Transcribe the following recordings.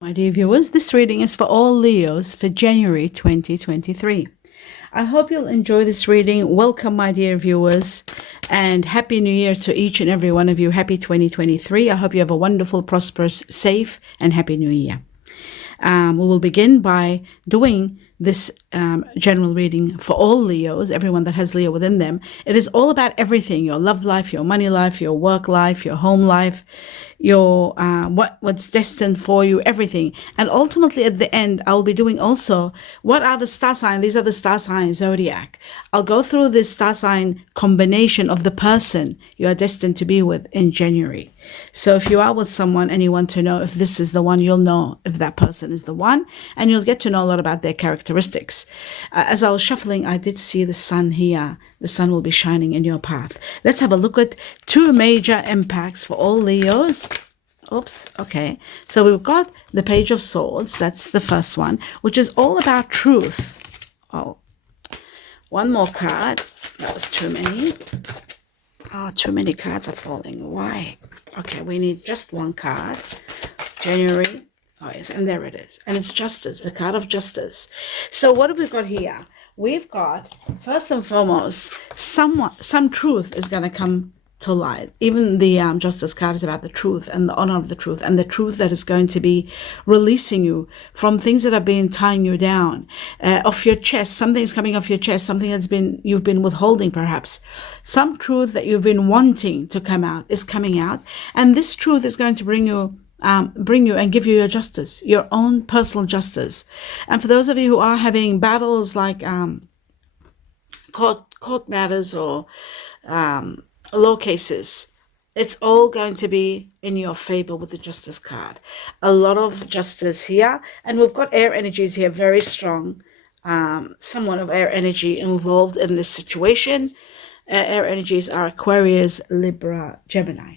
My dear viewers, this reading is for all Leos for January 2023. I hope you'll enjoy this reading. Welcome, my dear viewers, and Happy New Year to each and every one of you. Happy 2023. I hope you have a wonderful, prosperous, safe, and Happy New Year. We will begin by doing this general reading for all Leos, everyone that has Leo within them. It is all about everything: your love life, your money life, your work life, your home life, your what's destined for you, everything. And ultimately at the end, I'll be doing also what are the star signs. These are the star sign zodiac. I'll go through this star sign combination of the person you are destined to be with in January. So if you are with someone and you want to know if this is the one, you'll know if that person is the one, and you'll get to know a lot about their characteristics. As I was shuffling, I did see the sun here. The sun will be shining in your path. Let's have a look at two major impacts for all Leos. Oops, okay. So we've got the Page of Swords. That's the first one, which is all about truth. Oh, one more card. That was too many. Oh, too many cards are falling. Why? Okay, we need just one card. January. Oh, yes, and there it is. And it's justice, the card of justice. So what have we got here? We've got, first and foremost, some truth is going to come to light. Even the justice card is about the truth and the honor of the truth, and the truth that is going to be releasing you from things that have been tying you down, off your chest. Something's coming off your chest, something that's you've been withholding, perhaps. Some truth that you've been wanting to come out is coming out, and this truth is going to bring you and give you your justice, your own personal justice. And for those of you who are having battles like court matters or law cases, it's all going to be in your favor with the justice card. A lot of justice here, and we've got air energies here, very strong. Someone of air energy involved in this situation. Air energies are Aquarius, Libra, Gemini.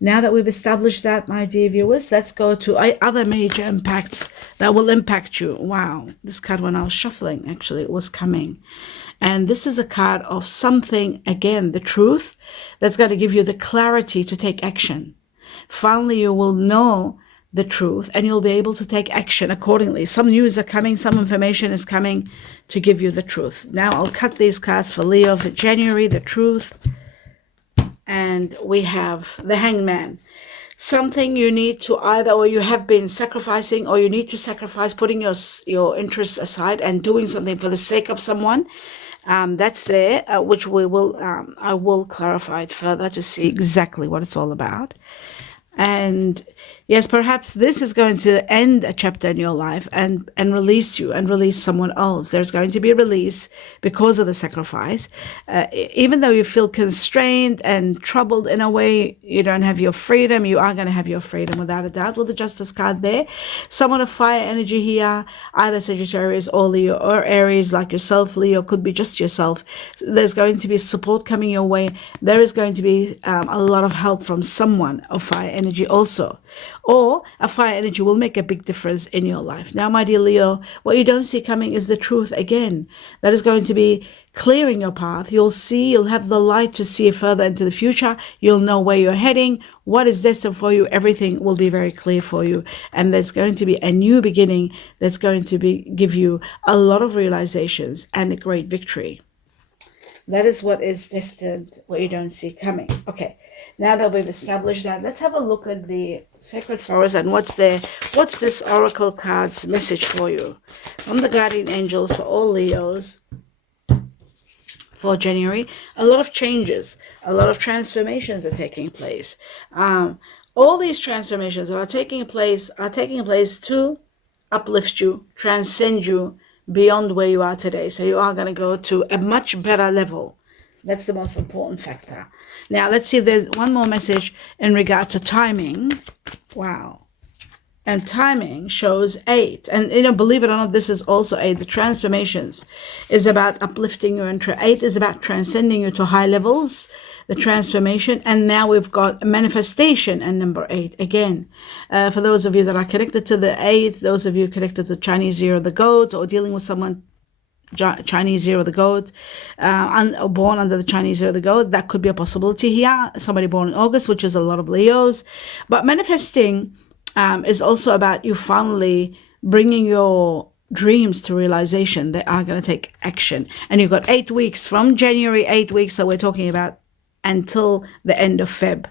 Now that we've established that, my dear viewers, let's go to other major impacts that will impact you. Wow, this card, when I was shuffling, actually, it was coming. And this is a card of something, again, the truth, that's going to give you the clarity to take action. Finally, you will know the truth and you'll be able to take action accordingly. Some news are coming, some information is coming to give you the truth. Now I'll cut these cards for Leo for January, the truth. And we have the Hangman. Something you need to either, or you have been sacrificing, or you need to sacrifice, putting your interests aside and doing something for the sake of someone. That's there, which we will, I will clarify it further to see exactly what it's all about. And yes, perhaps this is going to end a chapter in your life and release you and release someone else. There's going to be a release because of the sacrifice. Even though you feel constrained and troubled in a way, you don't have your freedom, you are going to have your freedom without a doubt with the Justice card there. Someone of fire energy here, either Sagittarius or Leo or Aries like yourself. Leo could be just yourself. There's going to be support coming your way. There is going to be a lot of help from someone of fire energy also. Or a fire energy will make a big difference in your life. Now, my dear Leo, what you don't see coming is the truth again. That is going to be clearing your path. You'll have the light to see further into the future. You'll know where you're heading, what is destined for you. Everything will be very clear for you. And there's going to be a new beginning that's going to give you a lot of realizations and a great victory. That is what is destined, what you don't see coming. Okay, now that we've established that, let's have a look at the Sacred Forest and what's there. What's this Oracle card's message for you? From the Guardian Angels for all Leos for January. A lot of changes, a lot of transformations are taking place. All these transformations that are taking place to uplift you, transcend you, beyond where you are today. So you are going to go to a much better level. That's the most important factor. Now, let's see if there's one more message in regard to timing. Wow. And timing shows 8. And, believe it or not, this is also 8. The transformations is about uplifting you. And 8 is about transcending you to high levels, the transformation. And now we've got manifestation and number 8 again. For those of you that are connected to the 8th, those of you connected to Chinese Year of the Goat or dealing with someone Chinese Year of the Goat, born under the Chinese Year of the Goat, that could be a possibility here. Somebody born in August, which is a lot of Leos. But manifesting is also about you finally bringing your dreams to realization. They are going to take action. And you've got 8 weeks from January, 8 weeks. So we're talking about until the end of Feb.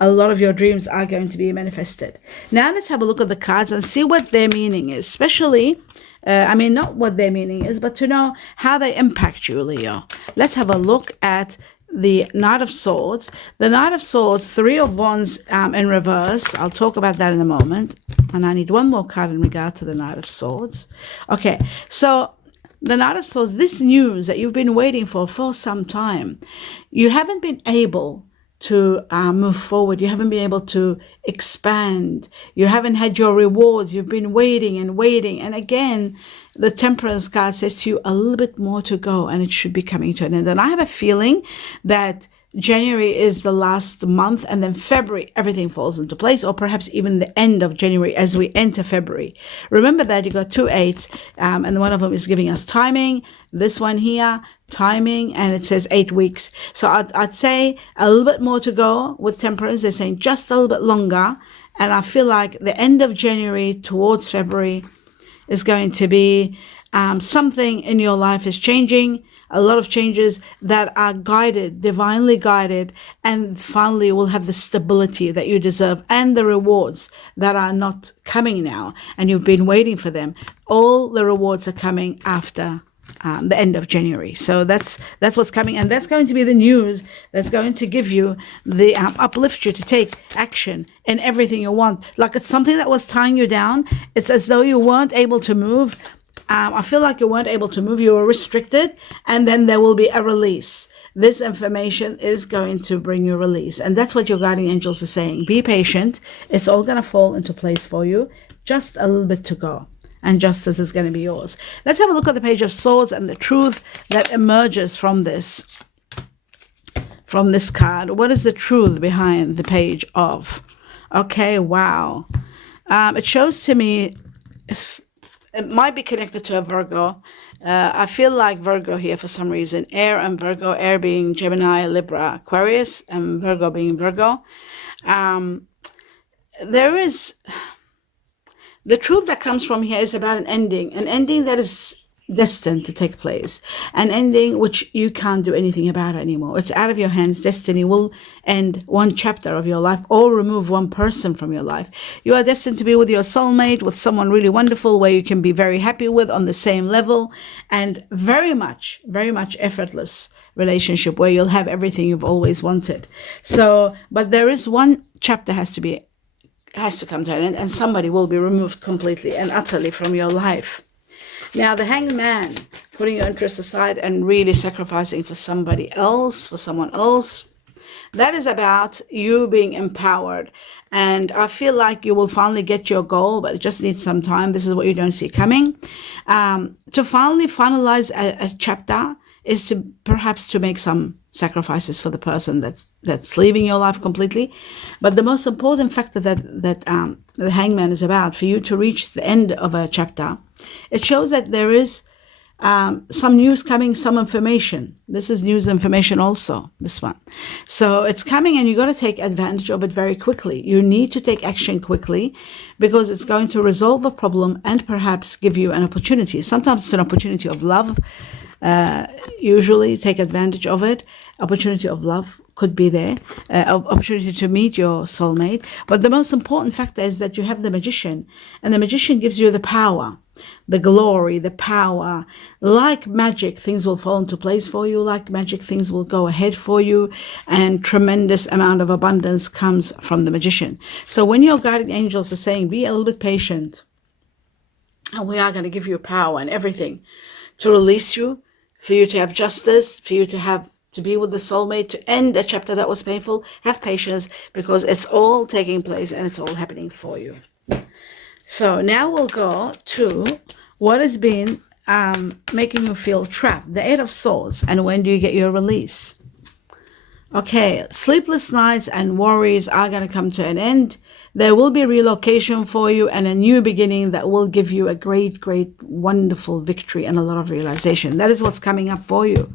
A lot of your dreams are going to be manifested. Now let's have a look at the cards and see what their meaning is, especially not what their meaning is, but to know how they impact you, Leo. Let's have a look at the Knight of Swords. The Knight of Swords, Three of Wands in reverse. I'll talk about that in a moment. And I need one more card in regard to the Knight of Swords. Okay, so the Knight of Swords, this news that you've been waiting for some time, you haven't been able to move forward. You haven't been able to expand. You haven't had your rewards. You've been waiting and waiting. And again, the Temperance card says to you, a little bit more to go, and it should be coming to an end. And I have a feeling that January is the last month, and then February, everything falls into place, or perhaps even the end of January as we enter February. Remember that you got 2 8s, and one of them is giving us timing. This one here, timing, and it says 8 weeks. So I'd say a little bit more to go with Temperance. They're saying just a little bit longer, and I feel like the end of January towards February is going to be something in your life is changing. A lot of changes that are guided, divinely guided, and finally will have the stability that you deserve and the rewards that are not coming now, and you've been waiting for them. All the rewards are coming after the end of January. So that's what's coming, and that's going to be the news that's going to give you the uplift you to take action in everything you want. Like it's something that was tying you down. It's as though you weren't able to move. I feel like you weren't able to move. You were restricted, and then there will be a release. This information is going to bring you release, and that's what your guardian angels are saying. Be patient. It's all going to fall into place for you. Just a little bit to go, and justice is going to be yours. Let's have a look at the Page of Swords and the truth that emerges from this card. What is the truth behind the Page of? Okay, wow. It shows to me it might be connected to a Virgo. I feel like Virgo here for some reason. Air and Virgo, air being Gemini, Libra, Aquarius, and Virgo being Virgo. There is... The truth that comes from here is about an ending that is destined to take place, an ending which you can't do anything about anymore. It's out of your hands. Destiny will end one chapter of your life or remove one person from your life. You are destined to be with your soulmate, with someone really wonderful where you can be very happy with on the same level, and very much effortless relationship where you'll have everything you've always wanted. So, but there is one chapter has to come to an end, and somebody will be removed completely and utterly from your life. Now, the Hanged Man, putting your interests aside and really sacrificing for somebody else, for someone else, that is about you being empowered. And I feel like you will finally get your goal, but it just needs some time. This is what you don't see coming. To finally finalize a chapter is to perhaps to make some sacrifices for the person that's leaving your life completely. But the most important factor that the Hangman is about, for you to reach the end of a chapter, it shows that there is some news coming, some information. This is news information also, this one. So it's coming, and you got to take advantage of it very quickly. You need to take action quickly because it's going to resolve a problem and perhaps give you an opportunity. Sometimes it's an opportunity of love. Usually take advantage of it. Opportunity of love could be there, opportunity to meet your soulmate. But the most important factor is that you have the Magician, and the Magician gives you the power, the glory, the power. Like magic, things will fall into place for you. Like magic, things will go ahead for you, and tremendous amount of abundance comes from the Magician. So when your guardian angels are saying, be a little bit patient, and we are going to give you power and everything to release you, for you to have justice, for you to be with the soulmate, to end a chapter that was painful. Have patience, because it's all taking place and it's all happening for you. So now we'll go to what has been making you feel trapped. The Eight of Swords, and when do you get your release? Okay, sleepless nights and worries are going to come to an end. There will be relocation for you and a new beginning that will give you a great, wonderful victory and a lot of realization. That is what's coming up for you.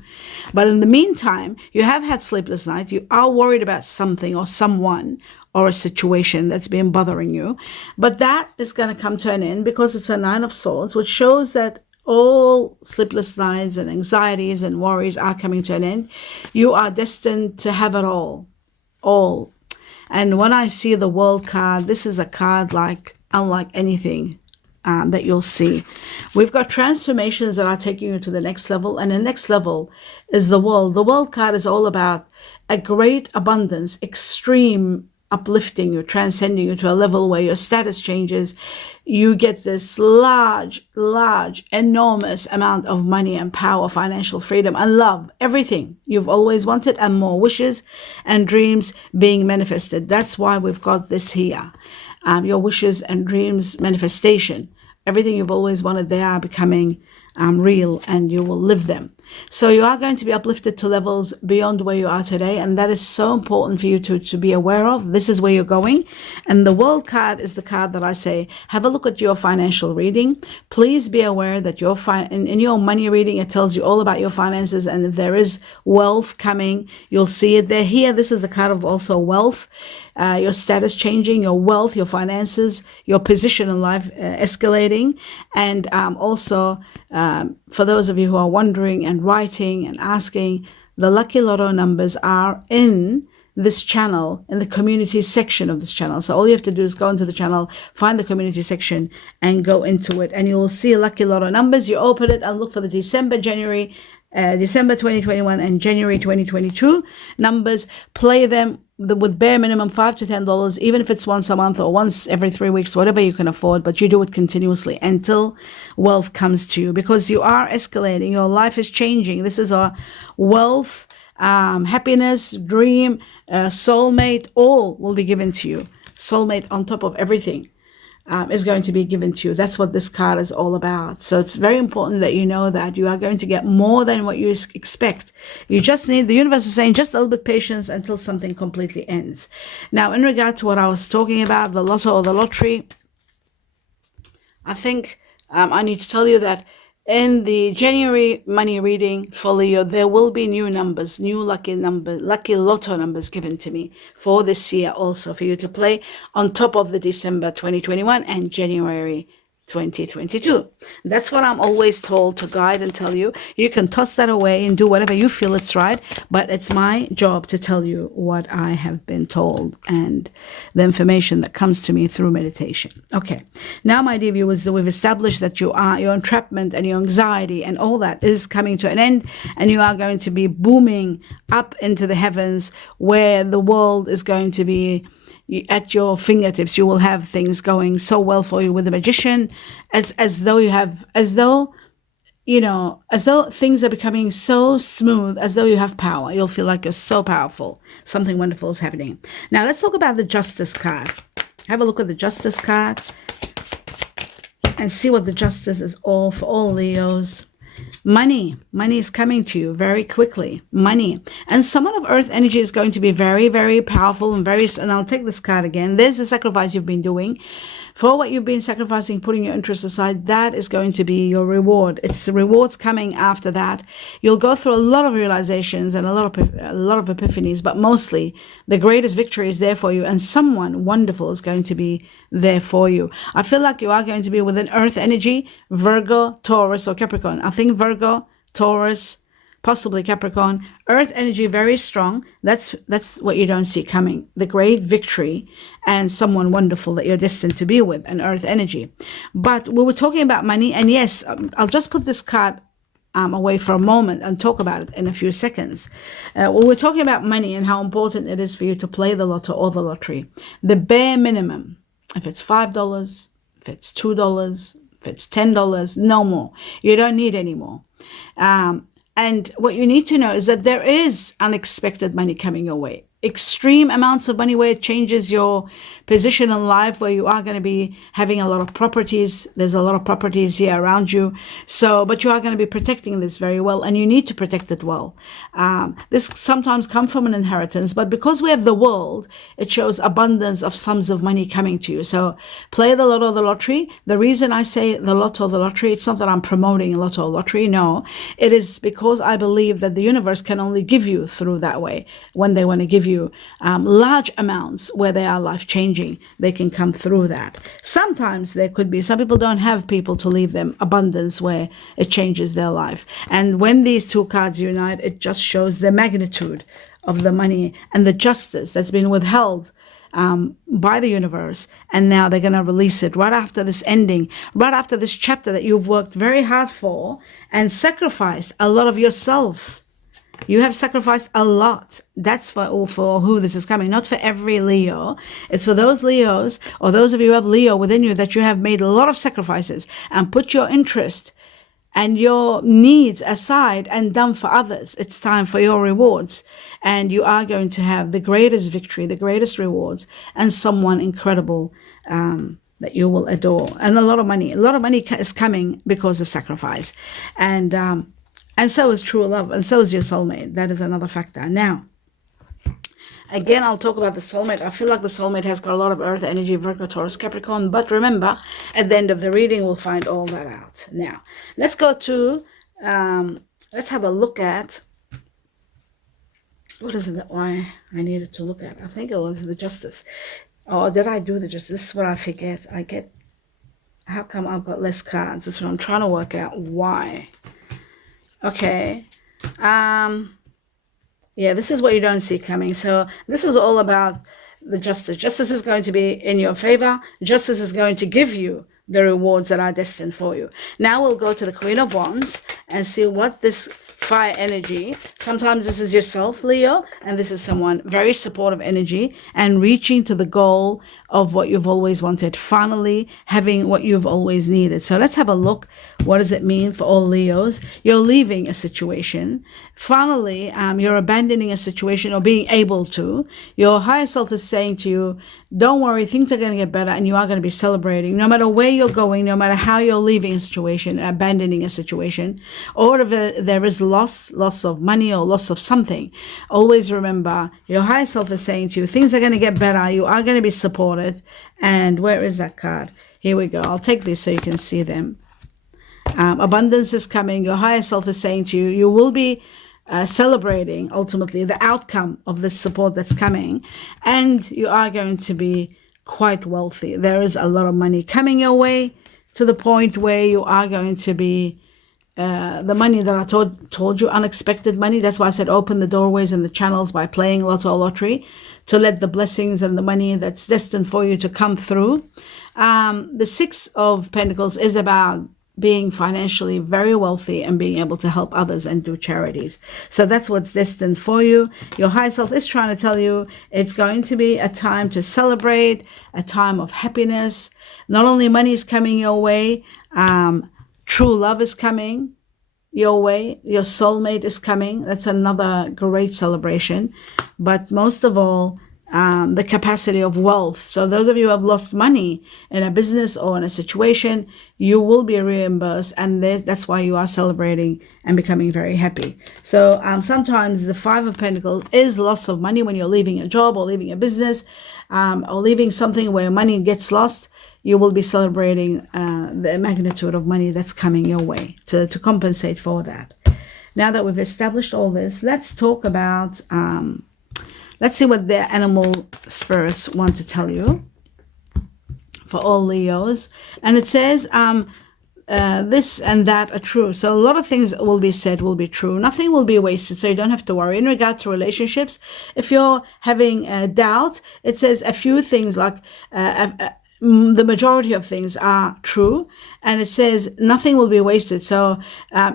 But in the meantime, you have had sleepless nights. You are worried about something or someone, or a situation that's been bothering you. But that is going to come to an end because it's a Nine of Swords, which shows that all sleepless nights and anxieties and worries are coming to an end. You are destined to have it all. And when I see the World card, this is a card unlike anything that you'll see. We've got transformations that are taking you to the next level, and the next level is the World. The World card is all about a great abundance, extreme uplifting you, transcending you to a level where your status changes. You get this large, enormous amount of money and power, financial freedom and love, everything you've always wanted and more, wishes and dreams being manifested. That's why we've got this here. Your wishes and dreams manifestation. Everything you've always wanted, they are becoming real, and you will live them. So you are going to be uplifted to levels beyond where you are today, and that is so important for you to be aware of. This is where you're going. And the World card is the card that I say, have a look at your financial reading. Please be aware that in your money reading, it tells you all about your finances, and if there is wealth coming, you'll see it there. Here, this is the card of also wealth, your status changing, your wealth, your finances, your position in life escalating, and also for those of you who are wondering and writing and asking, the Lucky Lotto numbers are in this channel, in the community section of this channel. So all you have to do is go into the channel, find the community section and go into it, and you will see Lucky Lotto numbers. You open it and look for the December 2021 and January 2022 numbers. Play them with bare minimum $5 to $10, even if it's once a month or once every 3 weeks, whatever you can afford, but you do it continuously until wealth comes to you, because you are escalating. Your life is changing. This is a wealth, happiness, dream, soulmate, all will be given to you. Soulmate on top of everything is going to be given to you. That's what this card is all about. So it's very important that you know that you are going to get more than what you expect. You just need, the universe is saying, just a little bit patience until something completely ends. Now, in regard to what I was talking about, the lotto or the lottery, I think I need to tell you that in the January money reading for Leo, there will be new numbers, new lucky lotto numbers given to me for this year also for you to play on top of the December 2021 and January 2022. That's what I'm always told to guide and tell you. You can toss that away and do whatever you feel it's right, but it's my job to tell you what I have been told and the information that comes to me through meditation. Okay, now my dear viewers, we've established that your entrapment and your anxiety and all that is coming to an end, and you are going to be booming up into the heavens where the world is going to be at your fingertips. You will have things going so well for you with the magician, as though things are becoming so smooth, as though you have power. You'll feel like you're so powerful. Something wonderful is happening. Now let's talk about the Justice card. Have a look at the Justice card and see what the Justice is all for all Leos. Money is coming to you very quickly. Money, and someone of earth energy is going to be very, very powerful and I'll take this card again. There's the sacrifice you've been doing. For what you've been sacrificing, putting your interests aside, that is going to be your reward. It's the rewards coming after that. You'll go through a lot of realizations and a lot of epiphanies, but mostly the greatest victory is there for you, and someone wonderful is going to be there for you. I feel like you are going to be within earth energy, Virgo, Taurus, or Capricorn. I think Virgo, Taurus, possibly Capricorn. Earth energy very strong. That's what you don't see coming. The great victory and someone wonderful that you're destined to be with, an earth energy. But we were talking about money, and yes, I'll just put this card away for a moment and talk about it in a few seconds. We were talking about money and how important it is for you to play the lotto or the lottery. The bare minimum, if it's $5, if it's $2, if it's $10, no more. You don't need any more. And what you need to know is that there is unexpected money coming your way. Extreme amounts of money where it changes your position in life, where you are going to be having a lot of properties. There's a lot of properties here around you. But you are going to be protecting this very well, and you need to protect it well. This sometimes comes from an inheritance, but because we have the world, it shows abundance of sums of money coming to you. So play the lotto or the lottery. The reason I say the lotto or the lottery, it's not that I'm promoting a lotto or lottery. No, it is because I believe that the universe can only give you through that way when they want to give you you large amounts where they are life-changing. They can come through that. Sometimes there could be, some people don't have people to leave them abundance where it changes their life. And when these two cards unite, it just shows the magnitude of the money and the justice that's been withheld by the universe, and now they're going to release it right after this ending, right after this chapter that you've worked very hard for and sacrificed a lot of yourself. You have sacrificed a lot. That's for who this is coming, not for every Leo. It's for those Leos, or those of you who have Leo within you, that you have made a lot of sacrifices and put your interest and your needs aside and done for others. It's time for your rewards. And you are going to have the greatest victory, the greatest rewards, and someone incredible that you will adore. And a lot of money is coming because of sacrifice. And so is true love, and so is your soulmate. That is another factor. Now, again, I'll talk about the soulmate. I feel like the soulmate has got a lot of earth energy, Virgo, Taurus, Capricorn. But remember, at the end of the reading, we'll find all that out. Now, let's go to, let's have a look at, what is it that why I needed to look at? I think it was the justice. Oh, did I do the justice? This is what I forget. How come I've got less cards? That's what I'm trying to work out. Why? Okay. Yeah, this is what you don't see coming. So this was all about the justice. Justice is going to be in your favor. Justice is going to give you the rewards that are destined for you. Now we'll go to the Queen of Wands and see what this fire energy, sometimes this is yourself, Leo, and this is someone very supportive energy and reaching to the goal of what you've always wanted, finally having what you've always needed. So let's have a look. What does it mean for all Leos? You're leaving a situation. Finally, you're abandoning a situation or being able to. Your higher self is saying to you, don't worry, things are going to get better, and you are going to be celebrating. No matter where you're going, no matter how you're leaving a situation, abandoning a situation, or if there is loss of money or loss of something, always remember your higher self is saying to you, things are going to get better, you are going to be supported. And where is that card? Here we go. I'll take this so you can see them. Abundance is coming. Your higher self is saying to you, you will be celebrating ultimately the outcome of this support that's coming, and you are going to be quite wealthy. There is a lot of money coming your way to the point where you are going to be the money that I told you, unexpected money. That's why I said open the doorways and the channels by playing lotto lottery to let the blessings and the money that's destined for you to come through. The Six of Pentacles is about being financially very wealthy and being able to help others and do charities. So that's what's destined for you. Your higher self is trying to tell you it's going to be a time to celebrate, a time of happiness. Not only money is coming your way, true love is coming your way. Your soulmate is coming. That's another great celebration. But most of all, the capacity of wealth. So those of you who have lost money in a business or in a situation, you will be reimbursed, and that's why you are celebrating and becoming very happy. So sometimes the Five of Pentacles is loss of money when you're leaving a job or leaving a business or leaving something where money gets lost. You will be celebrating the magnitude of money that's coming your way to compensate for that. Now that we've established all this, let's talk about let's see what the animal spirits want to tell you for all Leos. And it says, this and that are true. So a lot of things will be said will be true. Nothing will be wasted, so you don't have to worry. In regard to relationships, if you're having doubt, it says a few things like the majority of things are true, and it says nothing will be wasted. So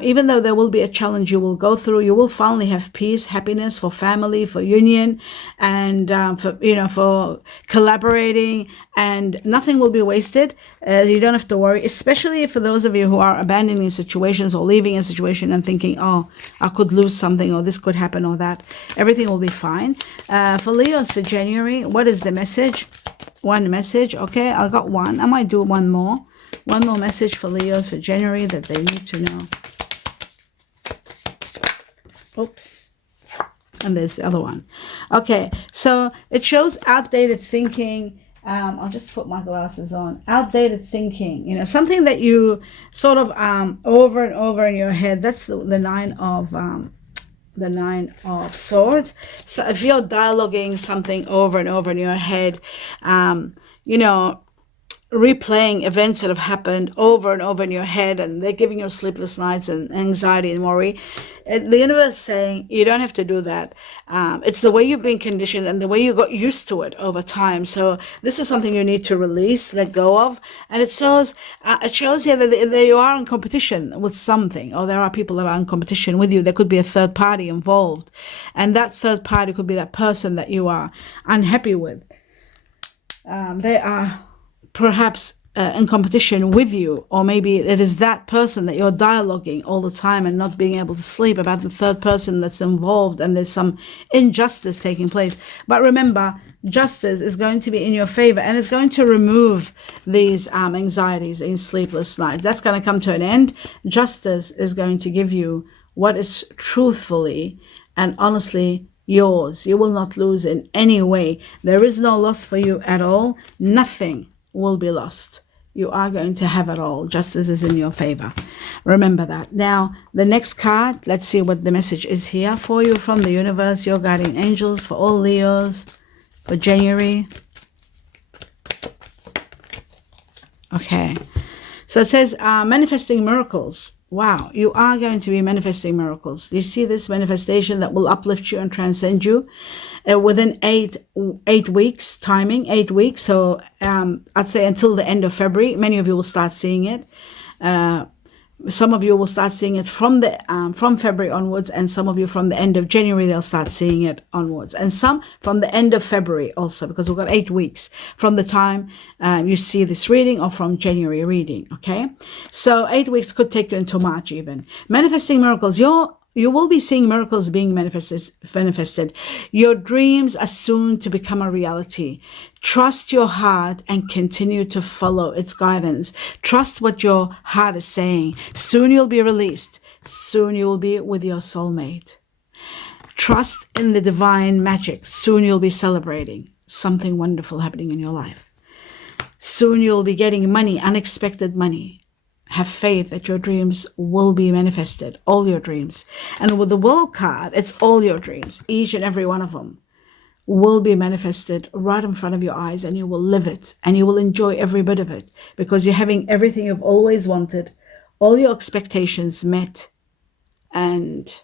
even though there will be a challenge you will go through, you will finally have peace, happiness for family, for union, and for collaborating, and nothing will be wasted. You don't have to worry, especially for those of you who are abandoning situations or leaving a situation and thinking, oh, I could lose something, or this could happen, or that. Everything will be fine. For Leos for January, what is the message? One message. Okay, I got one. I might do one more message for Leos for January that they need to know. Oops. And there's the other one. Okay, so it shows outdated thinking. I'll just put my glasses on. Outdated thinking, something that you sort of over and over in your head. That's the Nine of the Nine of Swords. So if you're dialoguing something over and over in your head, you know, replaying events that have happened over and over in your head, and they're giving you sleepless nights and anxiety and worry, the universe is saying you don't have to do that. It's the way you've been conditioned and the way you got used to it over time. So this is something you need to release, let go of. And it shows here that you are in competition with something, or there are people that are in competition with you. There could be a third party involved, and that third party could be that person that you are unhappy with. They are perhaps in competition with you, or maybe it is that person that you're dialoguing all the time and not being able to sleep about the third person that's involved, and there's some injustice taking place. But remember, justice is going to be in your favor, and it's going to remove these anxieties and sleepless nights. That's going to come to an end. Justice is going to give you what is truthfully and honestly yours. You will not lose in any way. There is no loss for you at all. Nothing will be lost. You are going to have it all. Justice is in your favor. Remember that. Now, the next card, let's see what the message is here for you from the universe, your guardian angels, for all Leos, for January. Okay. So it says, manifesting miracles. Wow, you are going to be manifesting miracles. You see this manifestation that will uplift you and transcend you within 8 weeks timing, 8 weeks. So I'd say until the end of February, many of you will start seeing it. Some of you will start seeing it from February onwards, and some of you from the end of January, they'll start seeing it onwards, and some from the end of February also, because we've got 8 weeks from the time you see this reading, or from January reading. Okay, so 8 weeks could take you into March even. Manifesting miracles. You will be seeing miracles being manifested. Your dreams are soon to become a reality. Trust your heart and continue to follow its guidance. Trust what your heart is saying. Soon you'll be released. Soon you will be with your soulmate. Trust in the divine magic. Soon you'll be celebrating something wonderful happening in your life. Soon you'll be getting money, unexpected money. Have faith that your dreams will be manifested, all your dreams. And with the World card, it's all your dreams. Each and every one of them will be manifested right in front of your eyes, and you will live it, and you will enjoy every bit of it, because you're having everything you've always wanted, all your expectations met, and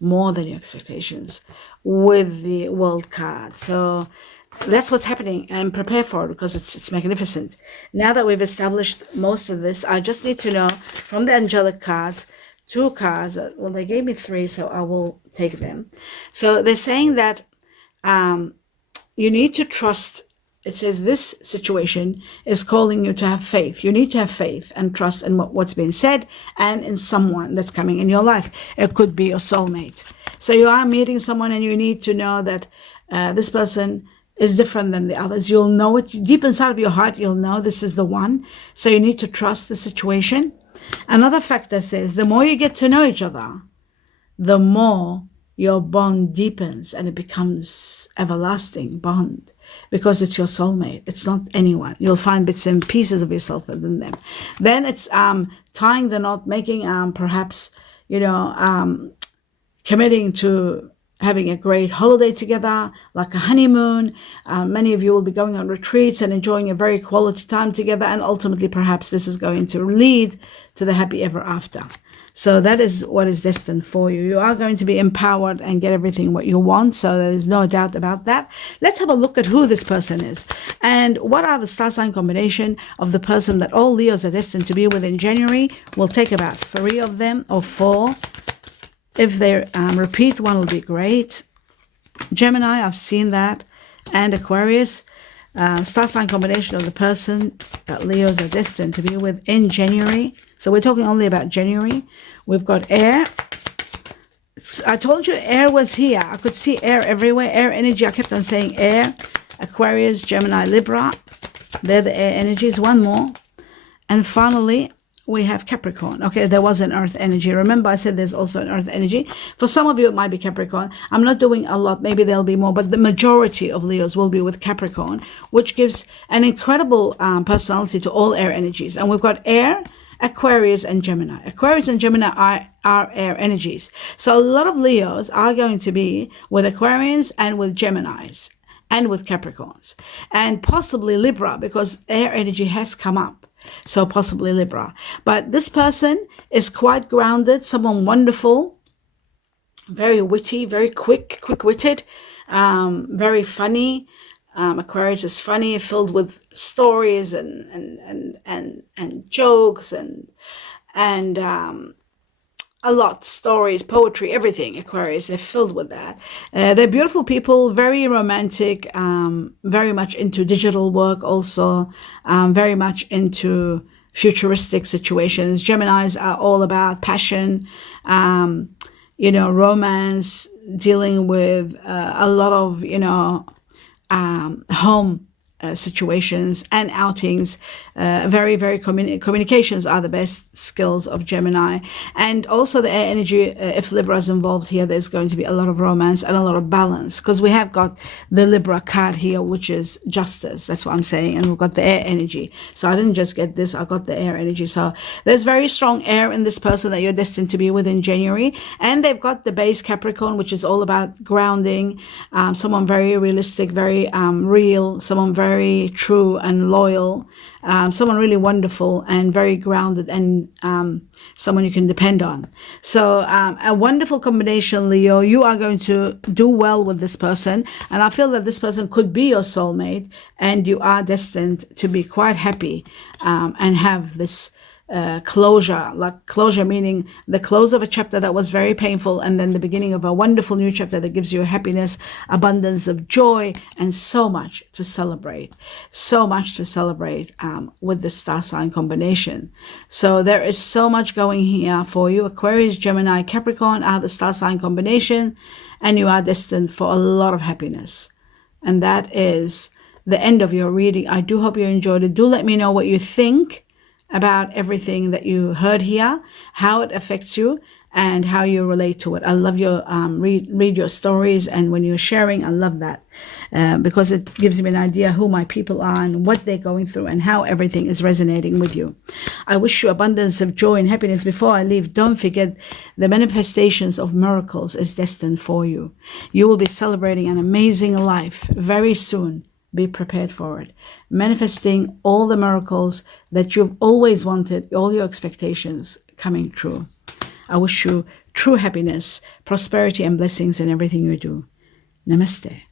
more than your expectations with the World card. So that's what's happening, and prepare for it, because it's magnificent. Now that we've established most of this, I just need to know from the angelic cards, 2 cards. Well, they gave me 3, so I will take them. So they're saying that you need to trust. It says this situation is calling you to have faith. You need to have faith and trust in what's being said and in someone that's coming in your life. It could be your soulmate. So you are meeting someone, and you need to know that this person is different than the others. You'll know it deep inside of your heart. You'll know this is the one. So you need to trust the situation. Another factor says the more you get to know each other, the more your bond deepens, and it becomes everlasting bond, because it's your soulmate. It's not anyone. You'll find bits and pieces of yourself within them. Then it's tying the knot, making perhaps, committing to having a great holiday together, like a honeymoon. Many of you will be going on retreats and enjoying a very quality time together, and ultimately perhaps this is going to lead to the happy ever after. So that is what is destined for you. You are going to be empowered and get everything what you want, so there is no doubt about that. Let's have a look at who this person is, and what are the star sign combination of the person that all Leos are destined to be with in January. We'll take about 3 of them, or 4. If they repeat, one will be great. Gemini, I've seen that, and Aquarius. Star sign combination of the person that Leos are destined to be with in January. So we're talking only about January. We've got air. I told you air was here. I could see air everywhere. Air energy. I kept on saying air. Aquarius, Gemini, Libra. They're the air energies. One more. And finally, we have Capricorn. Okay, there was an earth energy. Remember, I said there's also an earth energy. For some of you, it might be Capricorn. I'm not doing a lot. Maybe there'll be more, but the majority of Leos will be with Capricorn, which gives an incredible personality to all air energies. And we've got air, Aquarius and Gemini. Aquarius and Gemini are air energies. So a lot of Leos are going to be with Aquarians and with Geminis and with Capricorns, and possibly Libra, because air energy has come up. So possibly Libra. But this person is quite grounded, someone wonderful, very witty, very quick-witted, very funny. Aquarius is funny, filled with stories and jokes and a lot, stories, poetry, everything. Aquarius, they're filled with that. They're beautiful people, very romantic, very much into digital work also, very much into futuristic situations. Geminis are all about passion, romance, dealing with a lot of, home situations and outings. Very communications are the best skills of Gemini. And also the air energy, if Libra is involved here, there's going to be a lot of romance and a lot of balance, because we have got the Libra card here, which is justice. That's what I'm saying. And we've got the air energy. So I didn't just get this, I got the air energy. So there's very strong air in this person that you're destined to be with in January. And they've got the base Capricorn, which is all about grounding, someone very realistic, very real, someone very true and loyal, someone really wonderful and very grounded, and someone you can depend on. So a wonderful combination, Leo. You are going to do well with this person, and I feel that this person could be your soulmate, and you are destined to be quite happy and have this closure, like closure meaning the close of a chapter that was very painful, and then the beginning of a wonderful new chapter that gives you happiness, abundance of joy, and so much to celebrate with the star sign combination. So there is so much going here for you. Aquarius, Gemini, Capricorn are the star sign combination, and you are destined for a lot of happiness. And that is the end of your reading. I do hope you enjoyed it. Do let me know what you think about everything that you heard here, how it affects you, and how you relate to it. I love your read your stories, and when you're sharing, I love that because it gives me an idea who my people are and what they're going through and how everything is resonating with you. I wish you abundance of joy and happiness. Before I leave, don't forget the manifestations of miracles is destined for you. You will be celebrating an amazing life very soon. Be prepared for it. Manifesting all the miracles that you've always wanted, all your expectations coming true. I wish you true happiness, prosperity, and blessings in everything you do. Namaste.